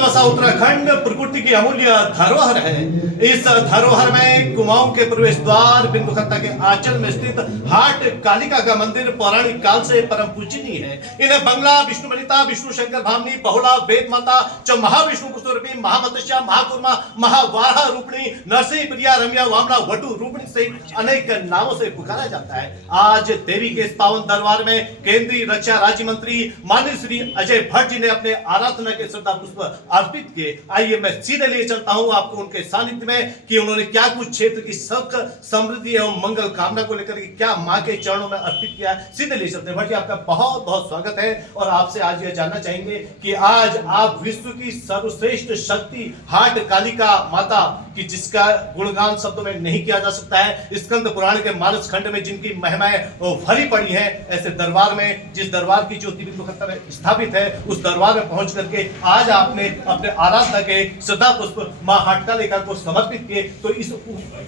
बसा उत्तराखंड प्रकृति की अमूल्य धरोहर है। इस धरोहर में कुमाऊं के प्रवेश द्वार बिंदुखत्ता के आंचल में स्थित हाट कालिका का मंदिर पौराणिक काल से परम पूजनीय है। इन्हें बंगला, विष्णु ललिता, विष्णु शंकर भामनी, बहुला, वेद माता, महाविष्णु कुष्ठरूपी, महामत्स्या, महाकुर्मा, महावारा रूपणी, नरसिंह प्रिया, रम्या, वामना, वटु रूपणी से अनेक नामों से पुकारा जाता है। आज देवी के इस पावन दरबार में केंद्रीय रक्षा राज्य मंत्री माननीय श्री अजय भट्ट जी ने अपने आराधना के श्रद्धा पुष्प अर्पित किए। आइए मैं सीधे लिए चलता हूं आपको उनके सानिध्य में कि उन्होंने क्या कुछ क्षेत्र की सुख, समृद्धि एवं मंगल कामना को लेकर के क्या मां के चरणों में अर्पित किया। सीधे लिए चलते हैं। भट्ट जी, आपका बहुत बहुत स्वागत है और आपसे आज यह जानना चाहेंगे कि आज आप विश्व की सर्वश्रेष्ठ शक्ति हाट कालिका माता की जिसका गुणगान शब्दों में नहीं किया जा सकता है, स्कंद पुराण के मानस खंड में जिनकी महिमाएं भरी पड़ी है, ऐसे दरबार में जिस दरबार की ज्योति बिंदुखत्ता में स्थापित है, उस दरबार में पहुंच करके आज आपने अपने आराधना के श्रद्धा पुष्प मां हाट कालिका को समर्पित किए। तो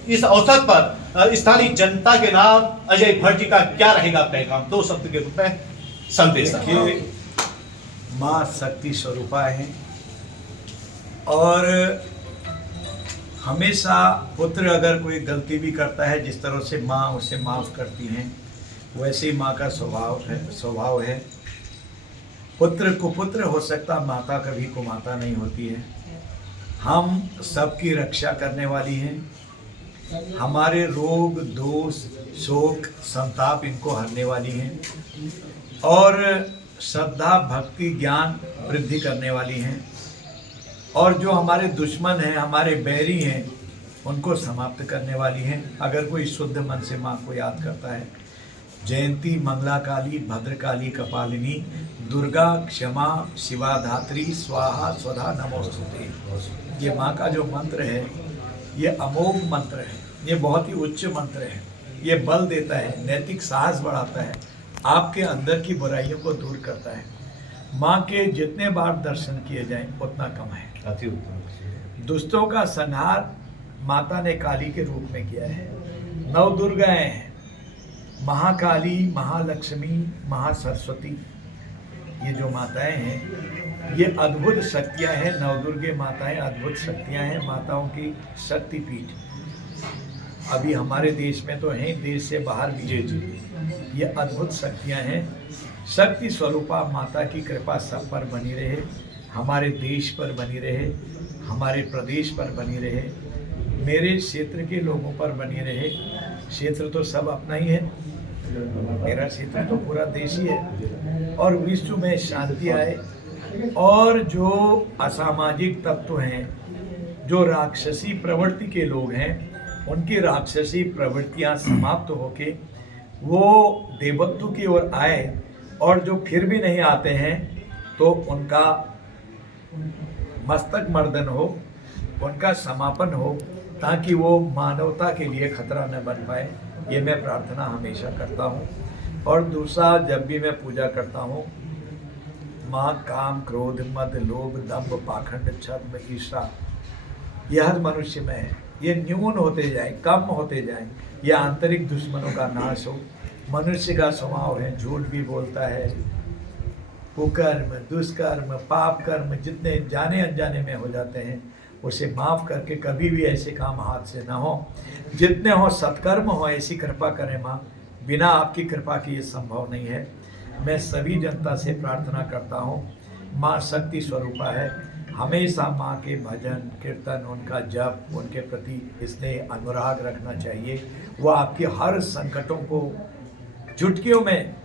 इस अवसर पर स्थानीय जनता के नाम अजय भट्ट जी का क्या रहेगा पैगाम, दो शब्द के रूप में संदेश। मां शक्ति स्वरूपा है और हमेशा पुत्र अगर कोई गलती भी करता है, जिस तरह से माँ उसे माफ़ करती हैं, वैसे ही माँ का स्वभाव है। पुत्र कुपुत्र हो सकता, माता कभी कुमाता नहीं होती है। हम सबकी रक्षा करने वाली हैं। हमारे रोग, दोष, शोक, संताप इनको हरने वाली हैं और श्रद्धा, भक्ति, ज्ञान वृद्धि करने वाली हैं। और जो हमारे दुश्मन हैं, हमारे बैरी हैं, उनको समाप्त करने वाली हैं अगर कोई शुद्ध मन से माँ को याद करता है। जयंती मंगला काली, भद्रकाली, कपालिनी, दुर्गा, क्षमा, शिवा धात्री, स्वाहा स्वधा नमोस्तुते। ये माँ का जो मंत्र है, ये अमोघ मंत्र है, ये बहुत ही उच्च मंत्र है। ये बल देता है, नैतिक साहस बढ़ाता है, आपके अंदर की बुराइयों को दूर करता है। माँ के जितने बार दर्शन किए जाएं उतना कम है। दुष्टों का संहार माता ने काली के रूप में किया है। 9 दुर्गाएं हैं, महाकाली, महालक्ष्मी, महासरस्वती। ये जो माताएं हैं, ये अद्भुत शक्तियां हैं। 9 दुर्गे माताएं अद्भुत शक्तियां हैं, माताओं की शक्तिपीठ। अभी हमारे देश में तो हैं, देश से बाहर भी ये अद्भुत शक्तियां हैं। शक्ति स्वरूपा माता की कृपा सब पर बनी रहे, हमारे देश पर बनी रहे, हमारे प्रदेश पर बनी रहे, मेरे क्षेत्र के लोगों पर बनी रहे। क्षेत्र तो सब अपना ही है, मेरा क्षेत्र तो पूरा देश ही है। और विश्व में शांति आए और जो असामाजिक तत्व हैं, जो राक्षसी प्रवृत्ति के लोग हैं, उनकी राक्षसी प्रवृत्तियां समाप्त होके वो देवत्व की ओर आए। और जो फिर भी नहीं आते हैं तो उनका मस्तक मर्दन हो, उनका समापन हो, ताकि वो मानवता के लिए खतरा न बन पाए। ये मैं प्रार्थना हमेशा करता हूँ। और दूसरा, जब भी मैं पूजा करता हूँ, माँ काम, क्रोध, मद, लोभ, दंभ, पाखंड, छद्म, ईर्ष्या यह हर मनुष्य में है। ये न्यून होते जाए, कम होते जाए, ये आंतरिक दुश्मनों का नाश हो। मनुष्य का स्वभाव है, झूठ भी बोलता है, कुकर्म, दुष्कर्म, पाप कर्म जितने जाने अनजाने में हो जाते हैं, उसे माफ़ करके कभी भी ऐसे काम हाथ से ना हो। जितने हो सत्कर्म हो, ऐसी कृपा करें माँ। बिना आपकी कृपा के ये संभव नहीं है। मैं सभी जनता से प्रार्थना करता हूँ, माँ शक्ति स्वरूपा है। हमेशा माँ के भजन कीर्तन, उनका जप, उनके प्रति स्नेह अनुराग रखना चाहिए। वो आपकी हर संकटों को चुटकियों में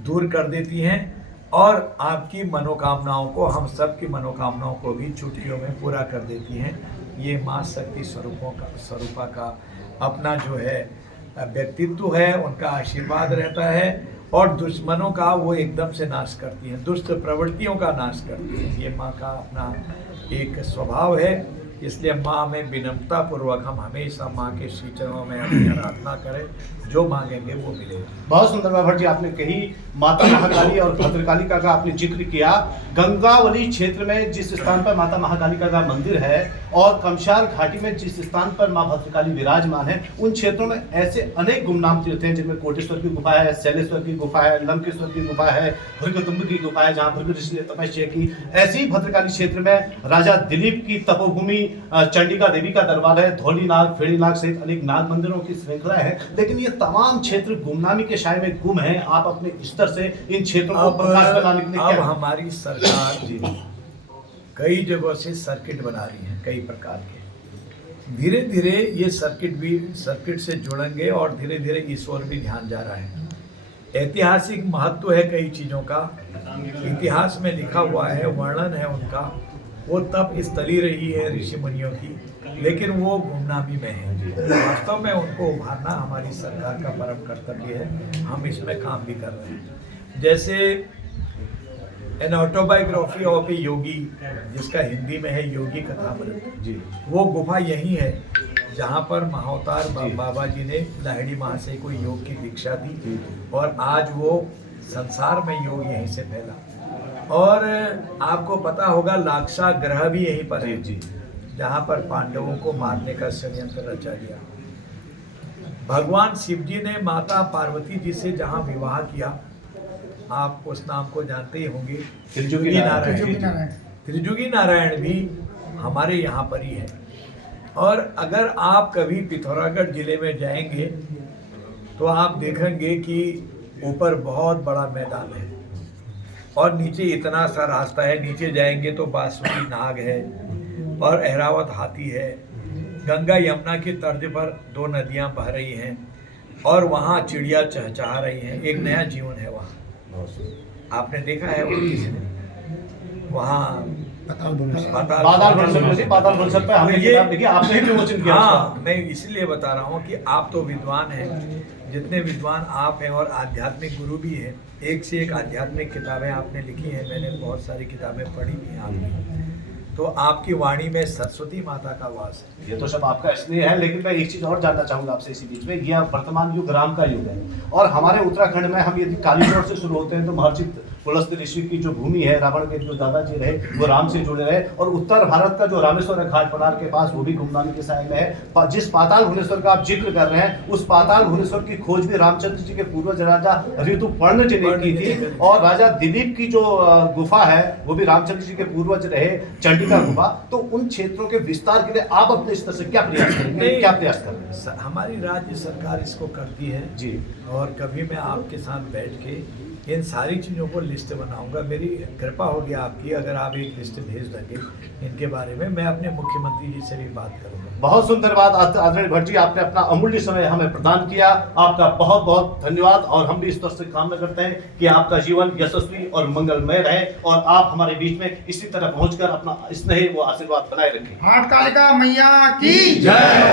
दूर कर देती हैं और आपकी मनोकामनाओं को, हम सब की मनोकामनाओं को भी चुटकियों में पूरा कर देती हैं। ये माँ शक्ति स्वरूपा का अपना जो है व्यक्तित्व है, उनका आशीर्वाद रहता है और दुश्मनों का वो एकदम से नाश करती हैं, दुष्ट प्रवृत्तियों का नाश करती हैं। ये माँ का अपना एक स्वभाव है इसलिए माँ में विनम्रता पूर्वक हम हमेशा माँ के श्री चरणों में अपनी आराधना करें, जो मांगेंगे वो मिलेगा। बहुत सुंदर बाबा जी आपने कही, माता महाकाली और भद्रकालिका का आपने जिक्र किया। गंगावली क्षेत्र में जिस स्थान पर माता महाकालिका का मंदिर है और कमशार घाटी में जिस स्थान पर माँ भद्रकाली विराजमान है, उन क्षेत्रों में ऐसे अनेक गुमनाम तीर्थ हैं जिनमें कोटेश्वर की गुफा है, शैलेश्वर की गुफा है, लंकेश्वर की गुफा है, भृगुतुंड की गुफा है जहाँ भृगु ऋषि ने तपस्या की। ऐसे ही भद्रकाली क्षेत्र में राजा दिलीप की तपोभूमि चंडिका देवी का दरबार है, धौलीनाग, फेड़ीनाग सहित अनेक नाग मंदिरों की श्रृंखला है। लेकिन ये तमाम क्षेत्र गुमनामी के साए में गुम हैं। आप अपने स्तर से इन क्षेत्रों को प्रकाश में लाने के लिए अब क्या हमारी सरकार जी कई जगहों से सर्किट बना रही है, कई प्रकार के। धीरे धीरे ये सर्किट से जुड़ेंगे और धीरे धीरे इस ओर भी ध्यान जा रहा है। ऐतिहासिक महत्व है कई चीज़ों का, इतिहास में लिखा हुआ है, वर्णन है उनका। वो तप स्थली रही है ऋषि मुनियों की, लेकिन वो गुमनामी में है। वास्तव में उनको उभारना हमारी सरकार का परम कर्तव्य है। हम इसमें काम भी कर रहे हैं। जैसे एन ऑटोबायोग्राफी ऑफ ए योगी, जिसका हिंदी में है योगी कथामृत जी, वो गुफा यही है जहाँ पर महाअवतार बाबा जी ने लाहिड़ी महाशय को योग की दीक्षा दी और आज वो संसार में योग यहीं से फैला। और आपको पता होगा लाक्षा ग्रह भी यहीं पर है जी, जहाँ पर पांडवों को मारने का षड्यंत्र रचा गया। भगवान शिव जी ने माता पार्वती जी से जहाँ विवाह किया, आप उस नाम को जानते ही होंगे, त्रिजुगी नारायण। त्रिजुगी नारायण भी हमारे यहाँ पर ही है। और अगर आप कभी पिथौरागढ़ जिले में जाएंगे तो आप देखेंगे कि ऊपर बहुत बड़ा मैदान है और नीचे इतना सा रास्ता है। नीचे जाएंगे तो बासुकी नाग है और ऐरावत हाथी है। गंगा यमुना की तर्ज पर दो नदियां बह रही हैं और वहाँ चिड़िया चहचहा रही हैं। एक नया जीवन है वहाँ। आपने देखा है वो किसी ने वहाँ पाताल भुवनेश्वर पे हमने किताब लिखी, आपने ही विमोचन किया। हाँ, मैं इसलिए बता रहा हूँ कि आप तो विद्वान हैं, जितने विद्वान आप हैं और आध्यात्मिक गुरु भी हैं। एक से एक आध्यात्मिक किताबें आपने लिखी हैं, मैंने बहुत सारी किताबें पढ़ी भी हैं आपकी। तो आपकी वाणी में सरस्वती माता का वास है। ये तो सब आपका स्नेह है, लेकिन मैं एक चीज और जानना चाहूंगा आपसे इसी बीच में। यह वर्तमान युग राम का युग है और हमारे उत्तराखंड में हम यदि कालीकोट से शुरू होते हैं तो महर्षि पुलस्त्य ऋषि की जो भूमि है, रावण के जो दादाजी रहे वो राम से जुड़े रहे। और उत्तर भारत का जो रामेश्वर है घाट पनार के पास, वो भी गुमनामी के साए में है। जिस पाताल भुवनेश्वर का आप जिक्र कर रहे हैं, उस पाताल भुवनेश्वर की खोज भी रामचंद्र जी के पूर्वज राजा ऋतुपर्ण जी ने की थी। और राजा दिलीप की जो गुफा है वो भी रामचंद्र जी के पूर्वज रहे, चंडिका गुफा। तो उन क्षेत्रों के विस्तार के लिए आप अपने स्तर से क्या प्रयास करेंगे, क्या प्रयास कर रहे हैं? हमारी राज्य सरकार इसको करती है जी। और कभी मैं आपके साथ बैठ के इन सारी चीज़ों को लिस्ट बनाऊंगा। मेरी कृपा होगी आपकी अगर आप एक लिस्ट भेज देंगे इनके बारे में, मैं अपने मुख्यमंत्री जी से भी बात करूंगा। बहुत सुंदर बात आदरणीय भट्ट जी, आपने अपना अमूल्य समय हमें प्रदान किया। आपका बहुत बहुत धन्यवाद। और हम भी इस तरह से कामना करते हैं कि आपका जीवन यशस्वी और मंगलमय रहे और आप हमारे बीच में इसी तरह पहुंचकर अपना स्नेह व आशीर्वाद बनाए रखें। हाट कालिका मैया की जय।